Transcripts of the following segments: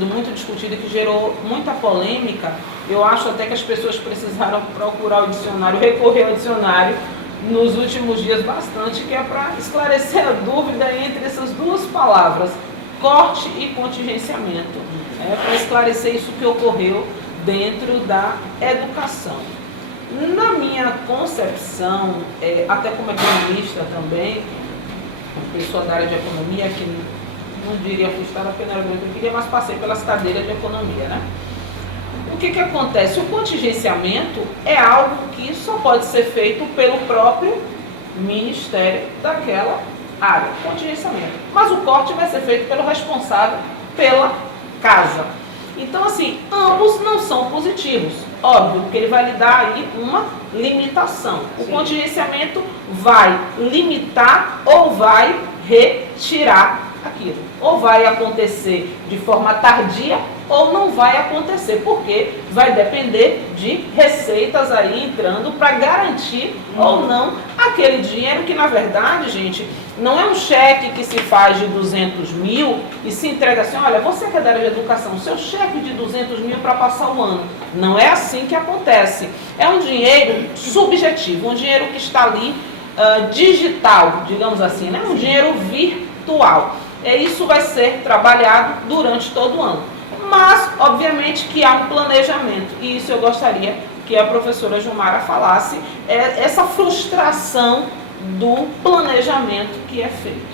sido muito discutido e que gerou muita polêmica, eu acho até que as pessoas precisaram procurar o dicionário, recorrer ao dicionário nos últimos dias bastante, que é para esclarecer a dúvida entre essas duas palavras, corte e contingenciamento, para esclarecer isso que ocorreu dentro da educação. Na minha concepção, até como economista também, pessoa da área de economia, que não diria frustrada porque não era o que eu queria, mas passei pelas cadeiras de economia, né? O que acontece? O contingenciamento é algo que só pode ser feito pelo próprio ministério daquela área, contingenciamento. Mas o corte vai ser feito pelo responsável pela casa. Então, assim, ambos não são positivos. Óbvio, porque ele vai lhe dar aí uma limitação. O contingenciamento vai limitar ou vai retirar aquilo. Ou vai acontecer de forma tardia ou não vai acontecer, porque vai depender de receitas aí entrando para garantir ou não aquele dinheiro que, na verdade, gente, não é um cheque que se faz de 200 mil e se entrega assim, olha, você que é da área de educação, seu cheque de 200 mil para passar o ano. Não é assim que acontece. É um dinheiro subjetivo, um dinheiro que está ali digital, digamos assim, né? Um dinheiro virtual. Isso vai ser trabalhado durante todo o ano. Mas, obviamente, que há um planejamento. E isso eu gostaria que a professora Gilmara falasse, essa frustração do planejamento que é feito.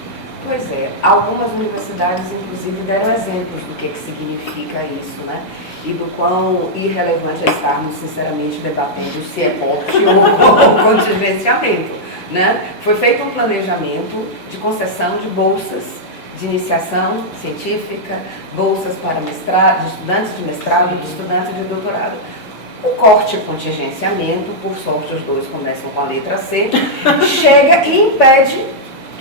Pois é, algumas universidades, inclusive, deram exemplos do que significa isso, né? E do quão irrelevante é estarmos, sinceramente, debatendo se é corte ou contingenciamento, né? Foi feito um planejamento de concessão de bolsas de iniciação científica, bolsas para mestrado, de estudantes de mestrado e de estudantes de doutorado. O corte e contingenciamento, por sorte os dois começam com a letra C, chega e impede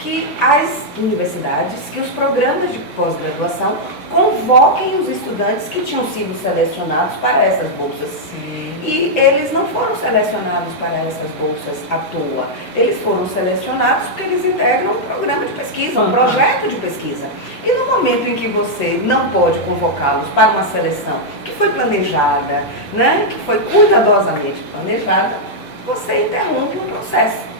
que as universidades, que os programas de pós-graduação convoquem os estudantes que tinham sido selecionados para essas bolsas. Sim. E eles não foram selecionados para essas bolsas à toa. Eles foram selecionados porque eles integram um programa de pesquisa, um projeto de pesquisa. E no momento em que você não pode convocá-los para uma seleção que foi planejada, né, que foi cuidadosamente planejada, você interrompe um processo.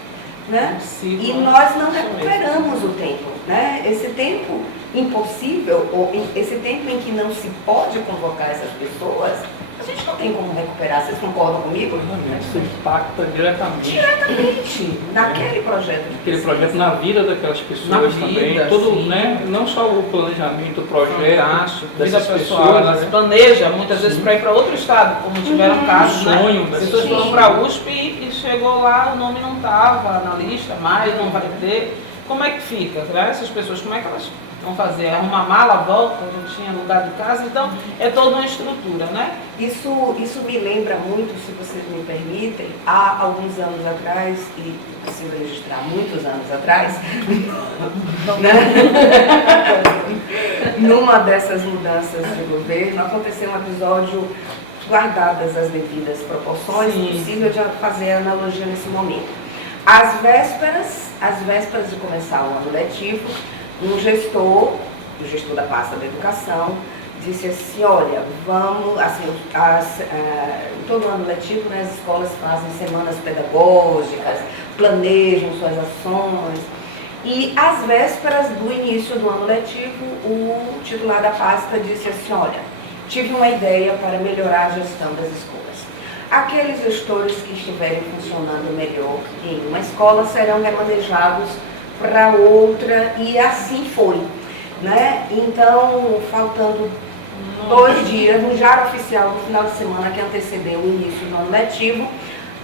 Né? E nós não recuperamos o tempo, né? Esse tempo impossível, ou esse tempo em que não se pode convocar essas pessoas, a gente não tem como recuperar. Vocês concordam comigo? Isso impacta diretamente naquele projeto. Aquele projeto na vida daquelas pessoas também. Todo, né? Não só o planejamento, o projeto dessas pessoas. Elas planejam muitas vezes para ir para outro estado, como tiveram casos, né? Pessoas foram para a USP e chegou lá, o nome não estava na lista, mais não vai ter. Como é que fica? Né? Essas pessoas, como é que elas vão fazer? Arrumar mala, volta, a gente tinha alugado casa, então é toda uma estrutura, né? Isso me lembra muito, se vocês me permitem, há alguns anos atrás, e preciso registrar muitos anos atrás, né? Numa dessas mudanças de governo, aconteceu um episódio, guardadas as devidas proporções, possível de fazer analogia nesse momento. Às vésperas de começar o ano letivo, um gestor, o gestor da pasta da educação, disse assim, olha, vamos, assim, todo ano letivo, né, as escolas fazem semanas pedagógicas, planejam suas ações, e às vésperas do início do ano letivo, o titular da pasta disse assim, olha, tive uma ideia para melhorar a gestão das escolas. Aqueles gestores que estiverem funcionando melhor em uma escola serão remanejados para outra, e assim foi, né? Então, faltando 2 dias, no diário oficial do final de semana que antecedeu o início do ano letivo,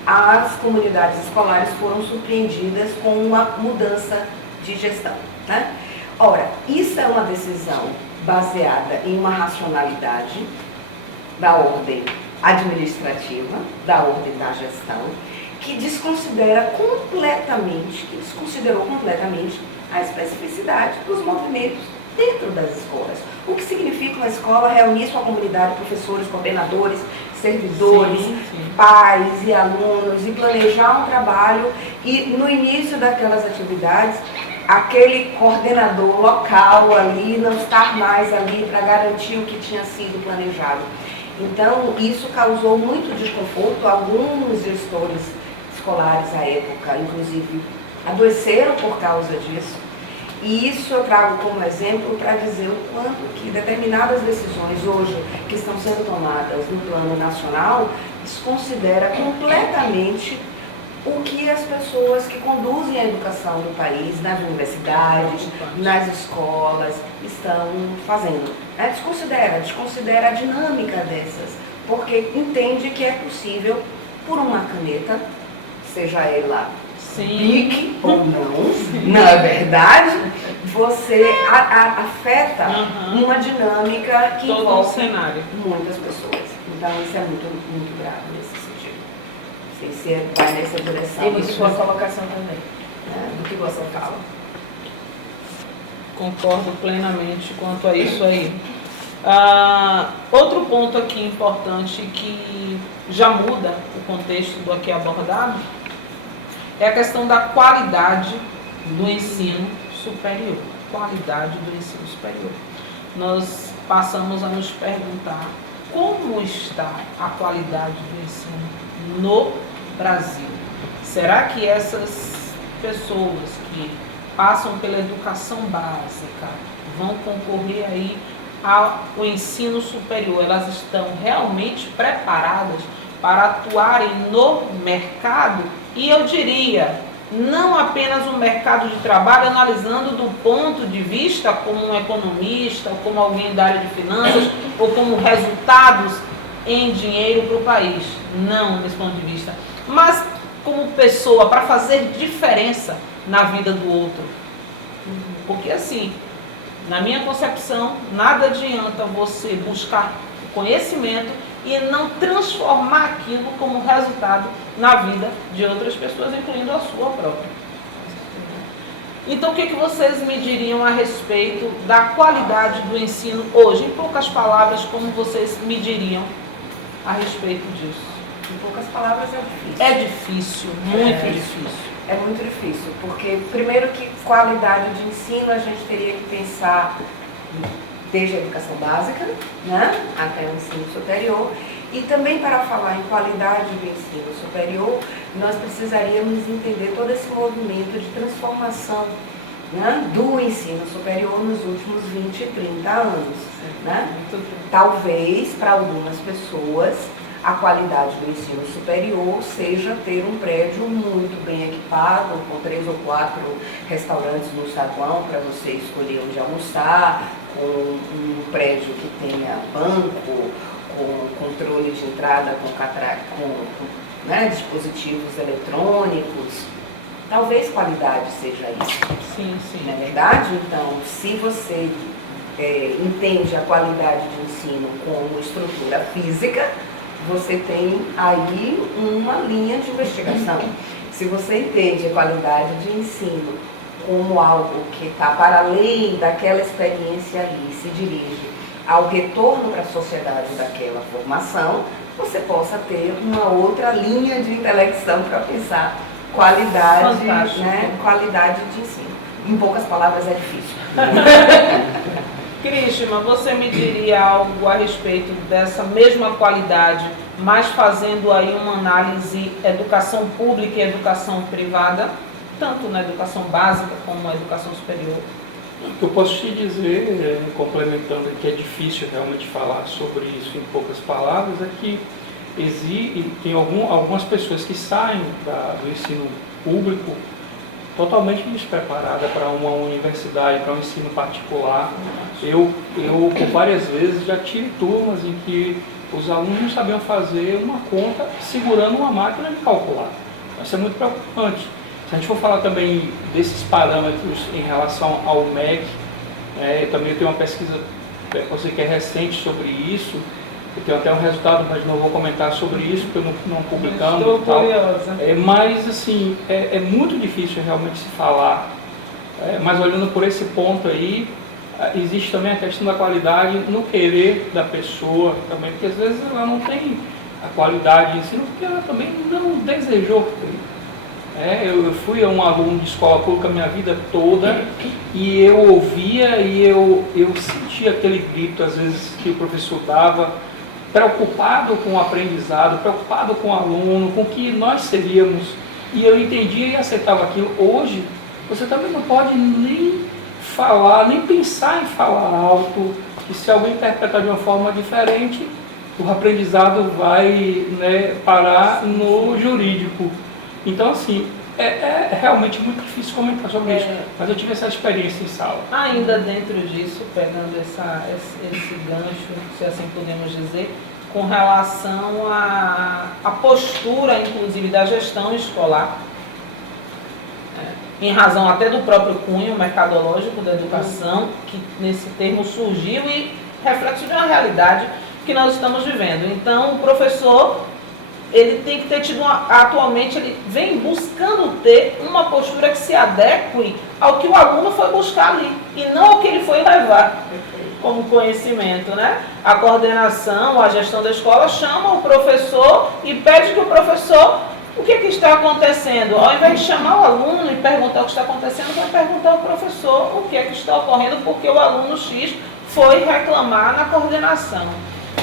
as comunidades escolares foram surpreendidas com uma mudança de gestão, né? Ora, isso é uma decisão baseada em uma racionalidade da ordem administrativa, da ordem da gestão, que desconsiderou completamente a especificidade dos movimentos dentro das escolas. O que significa uma escola reunir sua comunidade, professores, coordenadores, servidores, pais e alunos, e planejar um trabalho, e no início daquelas atividades, aquele coordenador local ali não estar mais ali para garantir o que tinha sido planejado. Então, isso causou muito desconforto. Alguns gestores escolares à época, inclusive, adoeceram por causa disso. E isso eu trago como exemplo para dizer o quanto que determinadas decisões hoje que estão sendo tomadas no plano nacional desconsidera completamente o que as pessoas que conduzem a educação do país, nas universidades, nas escolas, estão fazendo. Desconsidera a dinâmica dessas, porque entende que é possível, por uma caneta, seja ela Bic ou não, na verdade, você afeta uma dinâmica que todo envolve cenário. Muitas pessoas. Então isso é muito, muito grave nesse sentido. Não sei se vai nessa direção. E sua colocação também. Do que você fala. Concordo plenamente quanto a isso aí. Outro ponto aqui importante que já muda o contexto do aqui abordado é a questão da qualidade do ensino superior. Qualidade do ensino superior. Nós passamos a nos perguntar como está a qualidade do ensino no Brasil. Será que essas pessoas que passam pela educação básica vão concorrer aí ao ensino superior? Elas estão realmente preparadas para atuarem no mercado? E eu diria, não apenas o mercado de trabalho, analisando do ponto de vista como um economista, ou como alguém da área de finanças, ou como resultados em dinheiro para o país. Não nesse ponto de vista. Mas como pessoa, para fazer diferença na vida do outro. Porque assim, na minha concepção, nada adianta você buscar conhecimento e não transformar aquilo como resultado na vida de outras pessoas, incluindo a sua própria. Então, o que vocês me diriam a respeito da qualidade do ensino hoje? Em poucas palavras, como vocês me diriam a respeito disso? Em poucas palavras, é difícil. É difícil, muito difícil. É muito difícil, porque primeiro que qualidade de ensino a gente teria que pensar desde a educação básica, né, até o ensino superior. E também para falar em qualidade do ensino superior, nós precisaríamos entender todo esse movimento de transformação, né, do ensino superior nos últimos 20, 30 anos. Né? Talvez, para algumas pessoas, a qualidade do ensino superior seja ter um prédio muito bem equipado, com 3 ou 4 restaurantes no saguão para você escolher onde almoçar, com um prédio que tenha banco, com controle de entrada, com né, dispositivos eletrônicos. Talvez qualidade seja isso. Sim, sim. Não é verdade? Então, se você entende a qualidade de ensino como estrutura física, você tem aí uma linha de investigação. Se você entende a qualidade de ensino como algo que está para além daquela experiência ali, se dirige ao retorno para a sociedade daquela formação, você possa ter uma outra linha de intelecção para pensar qualidade, né, qualidade de ensino. Em poucas palavras, é difícil. Cristina, você me diria algo a respeito dessa mesma qualidade, mas fazendo aí uma análise educação pública e educação privada, tanto na educação básica como na educação superior? O que eu posso te dizer, complementando que é difícil realmente falar sobre isso em poucas palavras, é que tem algumas pessoas que saem do ensino público totalmente despreparada para uma universidade, para um ensino particular. Eu, por várias vezes, já tive turmas em que os alunos não sabiam fazer uma conta segurando uma máquina de calcular. Isso é muito preocupante. Se a gente for falar também desses parâmetros em relação ao MEC, eu também tenho uma pesquisa que é recente sobre isso. Eu tenho até um resultado, mas não vou comentar sobre isso, porque eu não publicando. Estou curiosa. Mas, assim, é muito difícil realmente se falar. Mas olhando por esse ponto aí, existe também a questão da qualidade no querer da pessoa também, porque às vezes ela não tem a qualidade de ensino, porque ela também não desejou ter. Eu fui um aluno de escola pública a minha vida toda e eu ouvia e eu sentia aquele grito, às vezes, que o professor dava, preocupado com o aprendizado, preocupado com o aluno, com o que nós seríamos. E eu entendia e aceitava aquilo. Hoje, você também não pode nem falar, nem pensar em falar alto, que se alguém interpretar de uma forma diferente, o aprendizado vai, né, parar no jurídico. Então, assim, é realmente muito difícil comentar sobre isso, mas eu tive essa experiência em sala. Ainda dentro disso, pegando esse gancho, se assim podemos dizer, com relação à postura, inclusive, da gestão escolar, em razão até do próprio cunho mercadológico da educação, que nesse termo surgiu e reflexo de uma realidade que nós estamos vivendo. Então, o professor, ele tem que ter tido, atualmente, ele vem buscando ter uma postura que se adeque ao que o aluno foi buscar ali, e não ao que ele foi levar como conhecimento, né? A coordenação, a gestão da escola chama o professor e pede que o professor, o que está acontecendo? Ao invés de chamar o aluno e perguntar o que está acontecendo, vai perguntar ao professor o que está ocorrendo, porque o aluno X foi reclamar na coordenação.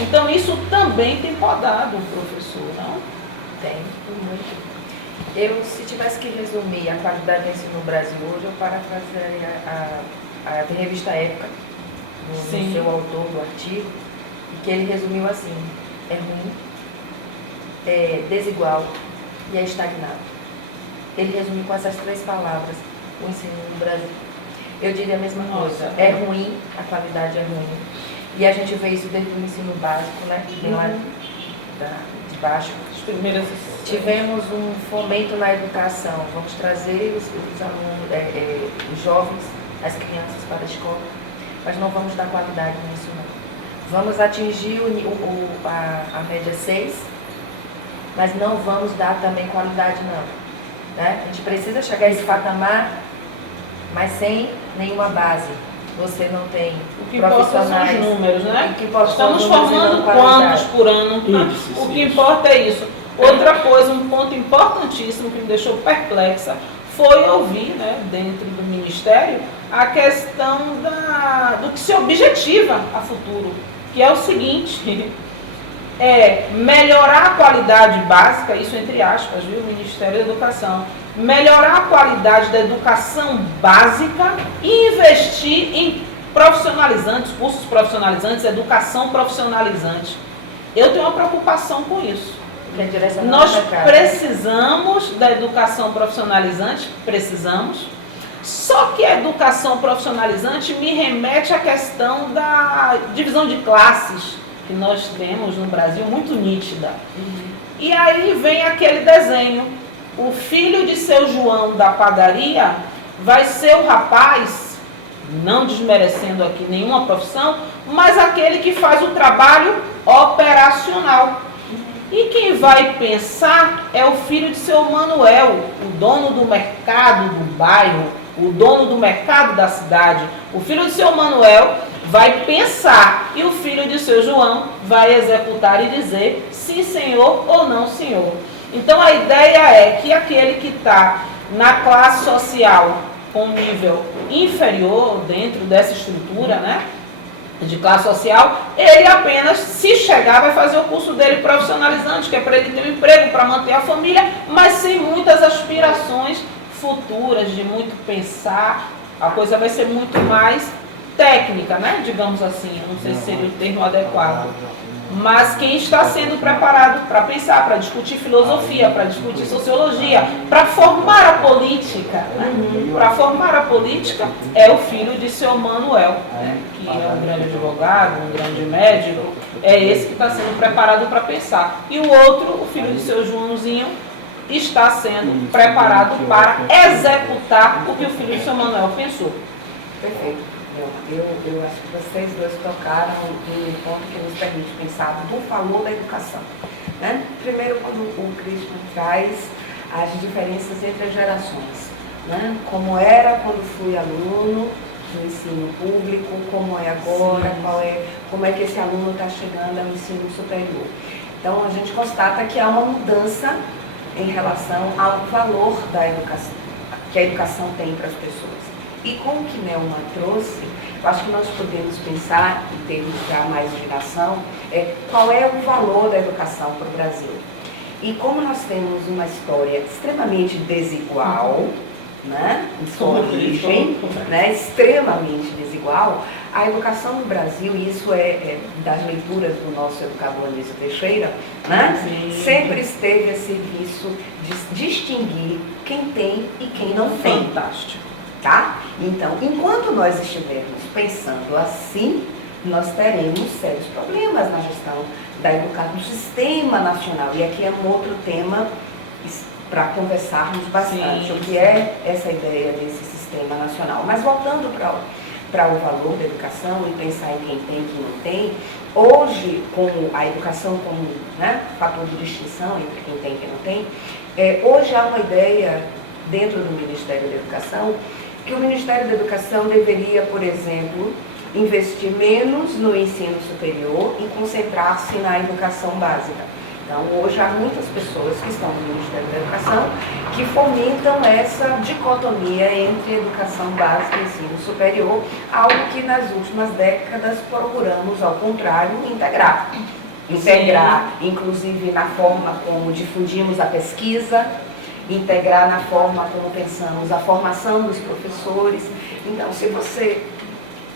Então, isso também tem podado o professor, não? Tem, muito. Eu, se tivesse que resumir a qualidade do ensino no Brasil hoje, eu parafrasearia a revista Época, no seu autor do artigo, que ele resumiu assim: é ruim, é desigual e é estagnado. Ele resumiu com essas 3 palavras o ensino no Brasil. Eu diria a mesma coisa: é ruim, a qualidade é ruim. E a gente vê isso desde o ensino básico, né? Vem lá de baixo. As primeiras... Tivemos um fomento na educação. Vamos trazer os alunos, os jovens, as crianças para a escola, mas não vamos dar qualidade nisso, não. Vamos atingir a média 6, mas não vamos dar também qualidade, não. Né? A gente precisa chegar a esse patamar, mas sem nenhuma base. Você não tem profissionais. São os números, né? Estamos números formando quantos por ano? Isso, o que importa é isso. Outra coisa, um ponto importantíssimo que me deixou perplexa foi ouvir, né, dentro do Ministério, a questão do que se objetiva a futuro, que é o seguinte: melhorar a qualidade básica, isso entre aspas, viu, Ministério da Educação, melhorar a qualidade da educação básica e investir em profissionalizantes, cursos profissionalizantes, educação profissionalizante. Eu tenho uma preocupação com isso. Nós precisamos da educação profissionalizante, precisamos, só que a educação profissionalizante me remete à questão da divisão de classes que nós temos no Brasil, muito nítida. E aí vem aquele desenho: o filho de seu João da padaria vai ser o rapaz, não desmerecendo aqui nenhuma profissão, mas aquele que faz o trabalho operacional. E quem vai pensar é o filho de seu Manuel, o dono do mercado do bairro, o dono do mercado da cidade. O filho de seu Manuel vai pensar e o filho de seu João vai executar e dizer sim, senhor, ou não, senhor. Então, a ideia é que aquele que está na classe social com nível inferior dentro dessa estrutura, né, de classe social, ele apenas, se chegar, vai fazer o curso dele profissionalizante, que é para ele ter um emprego, para manter a família, mas sem muitas aspirações futuras, de muito pensar. A coisa vai ser muito mais técnica, né, digamos assim, eu não sei se seria o termo adequado. Mas quem está sendo preparado para pensar, para discutir filosofia, para discutir sociologia, para formar a política, né? Para formar a política é o filho de seu Manuel, né? Que é um grande advogado, um grande médico, é esse que está sendo preparado para pensar. E o outro, o filho de seu Joãozinho, está sendo preparado para executar o que o filho de seu Manuel pensou. Perfeito. Eu acho que vocês dois tocaram em um ponto que nos permite pensar no valor da educação. Né? Primeiro, quando o Cristian traz as diferenças entre as gerações. Né? Como era quando fui aluno do ensino público, como é agora, como é que esse aluno está chegando ao ensino superior. Então, a gente constata que há uma mudança em relação ao valor da educação, que a educação tem para as pessoas. E como que Nelma trouxe, eu acho que nós podemos pensar, em termos já mais de geração, qual é o valor da educação para o Brasil. E como nós temos uma história extremamente desigual, né, em sua origem, né, extremamente desigual, a educação no Brasil, e isso é das leituras do nosso educador Anísio Teixeira, né, sempre esteve a serviço de distinguir quem tem e quem não tem. Fantástico. Tá? Então, enquanto nós estivermos pensando assim, nós teremos sérios problemas na gestão da educação, do sistema nacional. E aqui é um outro tema para conversarmos bastante, Sim. o que é essa ideia desse sistema nacional. Mas voltando para o valor da educação e pensar em quem tem e quem não tem, hoje, com a educação como, né, fator de distinção entre quem tem e quem não tem, hoje há uma ideia dentro do Ministério da Educação que o Ministério da Educação deveria, por exemplo, investir menos no ensino superior e concentrar-se na educação básica. Então, hoje há muitas pessoas que estão no Ministério da Educação que fomentam essa dicotomia entre educação básica e ensino superior, algo que nas últimas décadas procuramos, ao contrário, integrar. Integrar, inclusive, na forma como difundimos a pesquisa, integrar na forma como pensamos a formação dos professores. Então, se você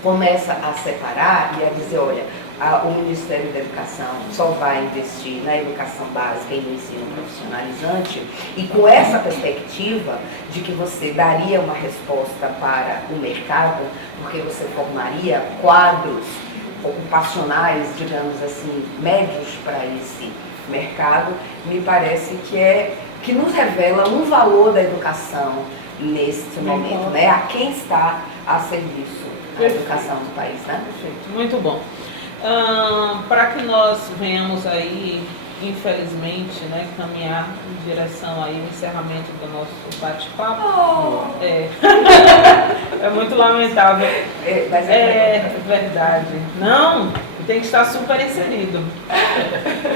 começa a separar e a dizer, olha, o Ministério da Educação só vai investir na educação básica e no ensino profissionalizante, e com essa perspectiva de que você daria uma resposta para o mercado, porque você formaria quadros ocupacionais, digamos assim, médios para esse mercado, me parece que nos revela um valor da educação neste momento, né? A quem está a serviço da educação do país, né? Perfeito, muito bom. Para que nós venhamos aí, infelizmente, né, caminhar em direção aí ao encerramento do nosso bate-papo. É muito lamentável. Mas É verdade. Não, tem que estar super inserido.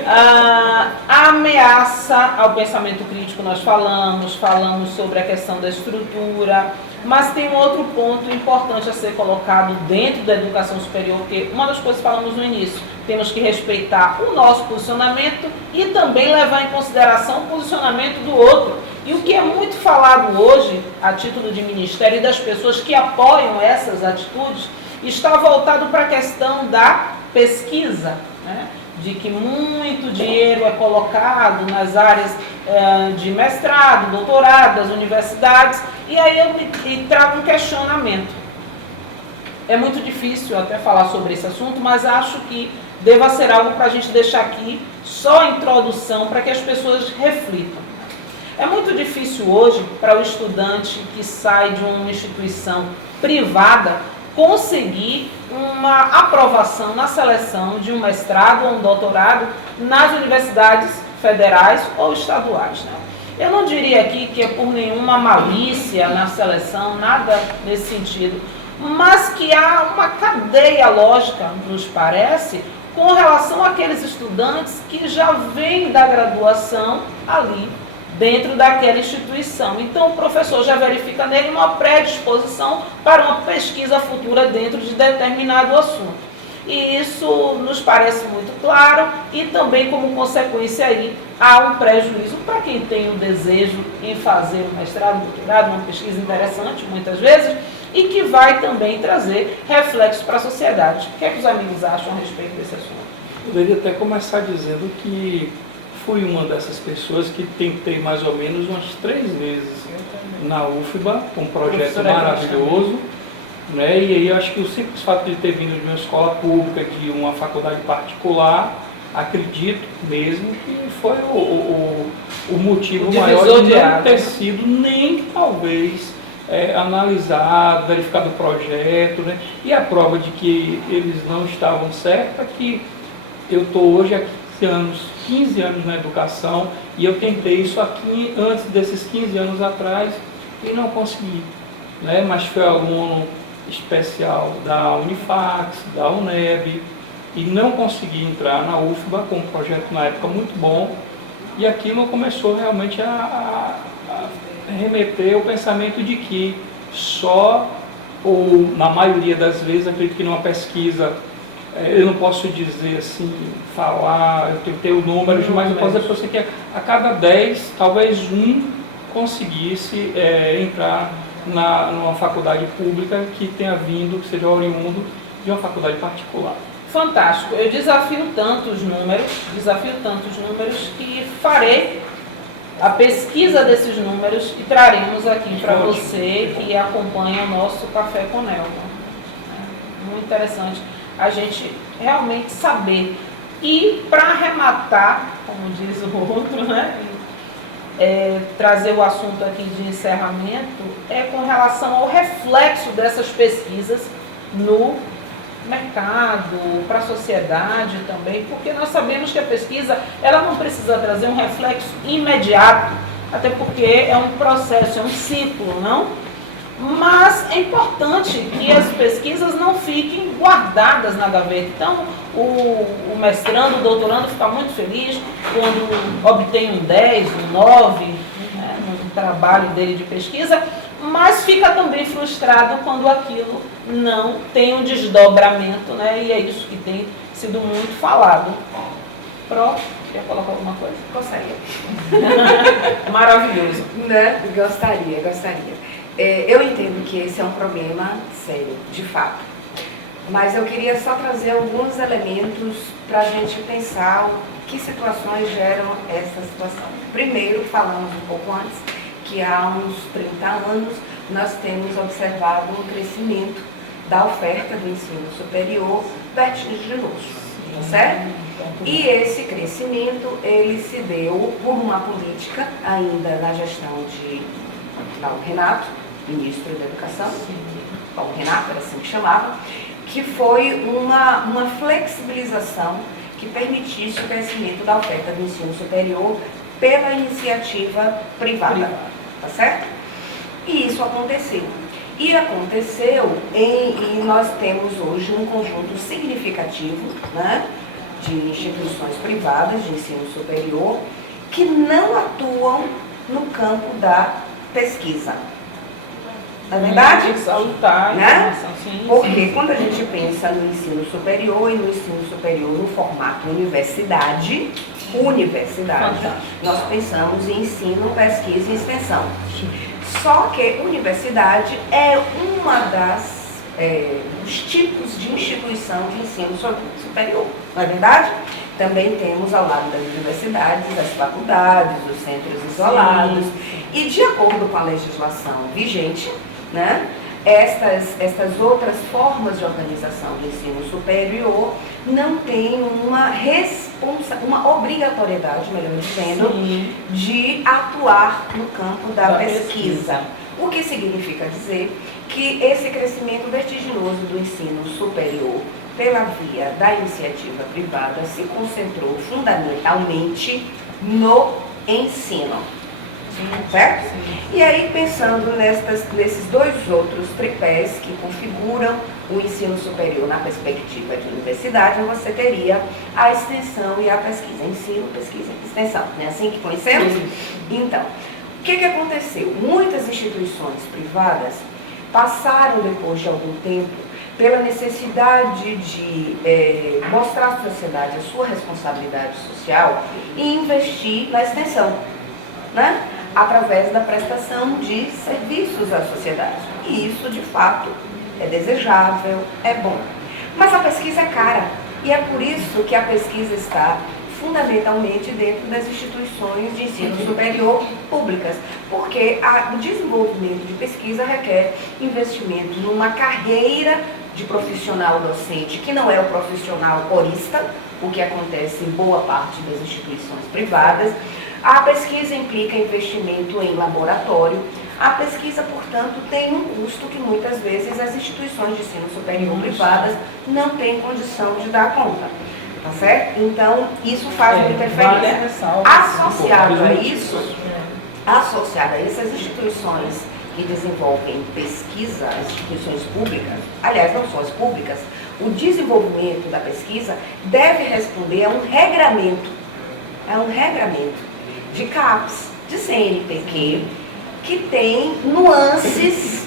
A ameaça ao pensamento crítico nós falamos sobre a questão da estrutura, mas tem um outro ponto importante a ser colocado dentro da educação superior, que uma das coisas que falamos no início, temos que respeitar o nosso posicionamento e também levar em consideração o posicionamento do outro. E o que é muito falado hoje, a título de ministério, e das pessoas que apoiam essas atitudes, está voltado para a questão da pesquisa, né? De que muito dinheiro é colocado nas áreas de mestrado, doutorado, das universidades, e aí eu trago um questionamento. É muito difícil até falar sobre esse assunto, mas acho que deva ser algo para a gente deixar aqui só a introdução para que as pessoas reflitam. É muito difícil hoje para o estudante que sai de uma instituição privada conseguir uma aprovação na seleção de um mestrado ou um doutorado nas universidades federais ou estaduais, né? Eu não diria aqui que é por nenhuma malícia na seleção, nada nesse sentido, mas que há uma cadeia lógica, nos parece, com relação àqueles estudantes que já vêm da graduação ali dentro daquela instituição. Então, o professor já verifica nele uma predisposição para uma pesquisa futura dentro de determinado assunto. E isso nos parece muito claro e também, como consequência aí, há um prejuízo para quem tem o desejo em fazer um mestrado, um doutorado, uma pesquisa interessante, muitas vezes, e que vai também trazer reflexos para a sociedade. O que é que os amigos acham a respeito desse assunto? Eu poderia até começar dizendo que fui uma dessas pessoas que tentei mais ou menos umas 3 vezes na UFBA, um projeto maravilhoso, né? E aí eu acho que o simples fato de ter vindo de uma escola pública, de uma faculdade particular, acredito mesmo que foi o motivo maior de não ter sido nem talvez analisado, verificado o projeto, né? E a prova de que eles não estavam certos é que eu estou hoje há 15 anos na educação, e eu tentei isso aqui antes desses 15 anos atrás e não consegui, né? Mas foi aluno especial da Unifax, da UNEB, e não consegui entrar na UFBA com um projeto na época muito bom, e aquilo começou realmente a remeter o pensamento de que só, ou na maioria das vezes, acredito que numa pesquisa, eu não posso dizer assim, falar, eu tenho que ter os números, mas eu posso dizer para você que a cada 10, talvez um conseguisse entrar numa faculdade pública que tenha vindo, que seja oriundo de uma faculdade particular. Fantástico. Eu desafio tanto os números que farei a pesquisa desses números e traremos aqui para você que acompanha o nosso Café com Nelma. Muito interessante a gente realmente saber. E para arrematar, como diz o outro, né, trazer o assunto aqui de encerramento, com relação ao reflexo dessas pesquisas no mercado, para a sociedade também, porque nós sabemos que a pesquisa ela não precisa trazer um reflexo imediato, até porque é um processo, é um ciclo, não? Mas é importante que as pesquisas não fiquem guardadas na gaveta. Então, o mestrando, o doutorando fica muito feliz quando obtém um 10, um 9, né, no trabalho dele de pesquisa, mas fica também frustrado quando aquilo não tem um desdobramento, né? E é isso que tem sido muito falado. Quer colocar alguma coisa? Gostaria. Maravilhoso. Né? Gostaria. Eu entendo que esse é um problema sério, de fato. Mas eu queria só trazer alguns elementos para a gente pensar que situações geram essa situação. Primeiro, falamos um pouco antes, que há uns 30 anos nós temos observado um crescimento da oferta do ensino superior vertiginoso, certo? E esse crescimento, ele se deu por uma política ainda na gestão de Paulo Renato, ministro da Educação, Paulo Renato era assim que chamava, que foi uma flexibilização que permitisse o crescimento da oferta do ensino superior pela iniciativa privada, tá certo? E isso aconteceu. E aconteceu e nós temos hoje um conjunto significativo, né, de instituições privadas de ensino superior que não atuam no campo da pesquisa. Na verdade, salutar, né? Sim, porque quando a gente pensa no ensino superior e no ensino superior no formato universidade, nós pensamos em ensino, pesquisa e extensão. Só que universidade é uma dos tipos de instituição de ensino superior, não é verdade? Também temos ao lado das universidades, as faculdades, os centros isolados. E de acordo com a legislação vigente, né, estas outras formas de organização do ensino superior não têm uma obrigatoriedade, melhor dizendo, de atuar no campo da pesquisa. O que significa dizer que esse crescimento vertiginoso do ensino superior pela via da iniciativa privada se concentrou fundamentalmente no ensino. Certo? E aí, pensando nesses dois outros tripés que configuram o ensino superior na perspectiva de universidade, você teria a extensão e a pesquisa. Ensino, pesquisa e extensão. Não é assim que conhecemos? Então, o que aconteceu? Muitas instituições privadas passaram, depois de algum tempo, pela necessidade de mostrar à sociedade a sua responsabilidade social e investir na extensão, né? Através da prestação de serviços à sociedade. E isso, de fato, é desejável, é bom. Mas a pesquisa é cara. E é por isso que a pesquisa está fundamentalmente dentro das instituições de ensino superior públicas. Porque o desenvolvimento de pesquisa requer investimento numa carreira de profissional docente, que não é o profissional corista, o que acontece em boa parte das instituições privadas. A pesquisa implica investimento em laboratório. A pesquisa, portanto, tem um custo que muitas vezes as instituições de ensino superior privadas não têm condição de dar conta. Tá certo? Então, isso faz uma interferência. Associado a isso, as instituições que desenvolvem pesquisa, as instituições públicas, aliás, não só as públicas, o desenvolvimento da pesquisa deve responder a um regramento. de CAPES, de CNPq, que tem nuances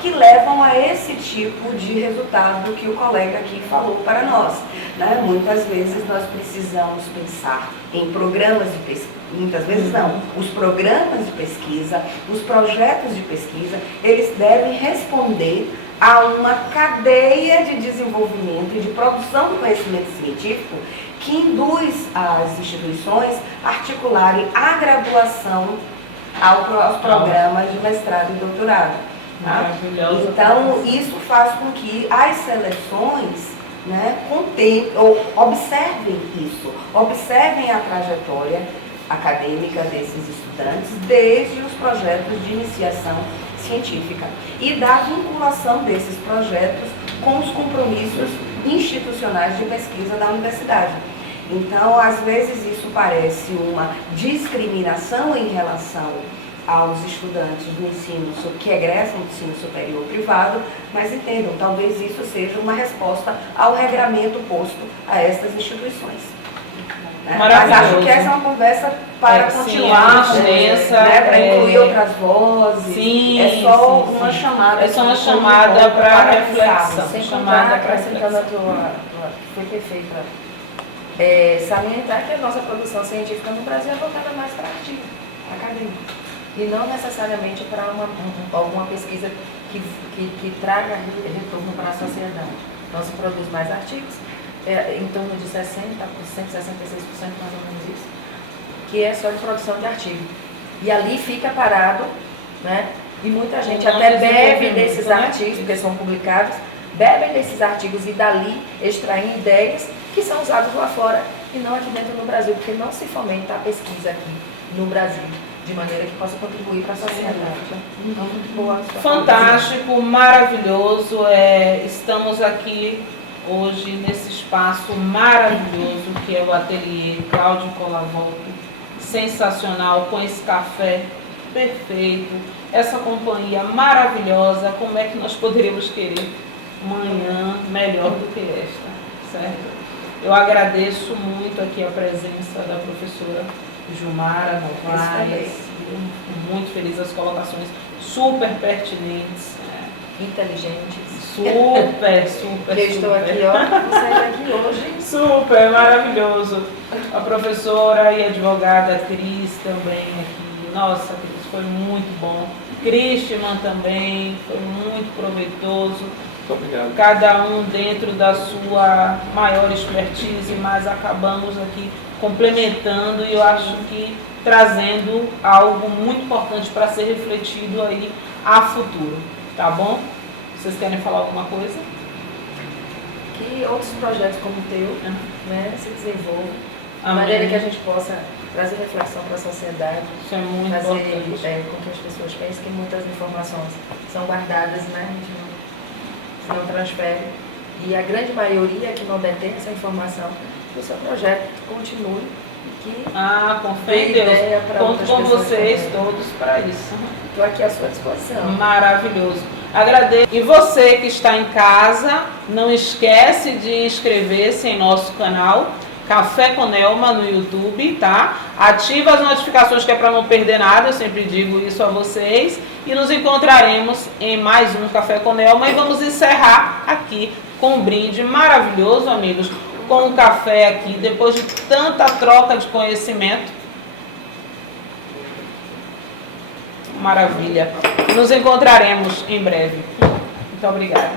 que levam a esse tipo de resultado que o colega aqui falou para nós. Né? Muitas vezes nós precisamos pensar em programas de pesquisa, muitas vezes não, os programas de pesquisa, os projetos de pesquisa, eles devem responder a uma cadeia de desenvolvimento e de produção do conhecimento científico que induz as instituições a articularem a graduação aos programas de mestrado e doutorado. Tá? Então, isso faz com que as seleções, né, observem isso, observem a trajetória acadêmica desses estudantes desde os projetos de iniciação científica e da vinculação desses projetos com os compromissos institucionais de pesquisa da universidade. Então, às vezes isso parece uma discriminação em relação aos estudantes do ensino, que egressam do ensino superior privado, mas entendam, talvez isso seja uma resposta ao regramento posto a estas instituições. Né? Mas acho que essa é uma conversa para continuar, para incluir outras vozes. Sim, é só uma chamada. É só uma chamada para reflexão. Sem contar, acrescentando a tua, que foi perfeita, salientar que a nossa produção científica no Brasil é voltada mais para artigo acadêmico. E não necessariamente para alguma pesquisa que traga retorno para a sociedade. Então, se produz mais artigos, em torno de 60%, 66%, mais ou menos isso, que é só de produção de artigo. E ali fica parado, né? E muita gente até bebe desses artigos, porque são publicados, bebem desses artigos e dali extraem ideias que são usadas lá fora e não aqui dentro no Brasil, porque não se fomenta a pesquisa aqui no Brasil, de maneira que possa contribuir para a sociedade. Então, muito boa. Fantástico, maravilhoso. Estamos aqui hoje nesse espaço maravilhoso que é o Ateliê Cláudio Colavolto. Sensacional, com esse café perfeito, essa companhia maravilhosa. Como é que nós poderíamos querer manhã melhor do que esta, certo? Eu agradeço muito aqui a presença da professora Gilmara Novaes, muito feliz, as colocações super pertinentes, inteligentes. Super. Eu estou aqui, ó, saí daqui hoje. Super, maravilhoso. A professora e advogada Cris também aqui. Nossa, Cris, foi muito bom. Christian também, foi muito proveitoso. Muito obrigado. Cada um dentro da sua maior expertise, mas acabamos aqui complementando e eu acho que trazendo algo muito importante para ser refletido aí a futuro, tá bom? Vocês querem falar alguma coisa? Que outros projetos como o teu, né, se desenvolvam, de Amém. maneira que a gente possa trazer reflexão para a sociedade, Isso é muito fazer importante. com que as pessoas pensem que muitas informações são guardadas, né, a gente não transfere, e a grande maioria que não detém essa informação, que o seu projeto continue e que Com fé em Deus, conto com vocês também. todos para isso. Estou aqui à sua disposição. Maravilhoso. Agradeço. E você que está em casa, não esquece de inscrever-se em nosso canal Café com Nelma no YouTube, tá? Ativa as notificações que é para não perder nada, eu sempre digo isso a vocês. E nos encontraremos em mais um Café com Nelma e vamos encerrar aqui com um brinde maravilhoso, amigos, com um café aqui, depois de tanta troca de conhecimento. Maravilha. Nos encontraremos em breve. Muito obrigada.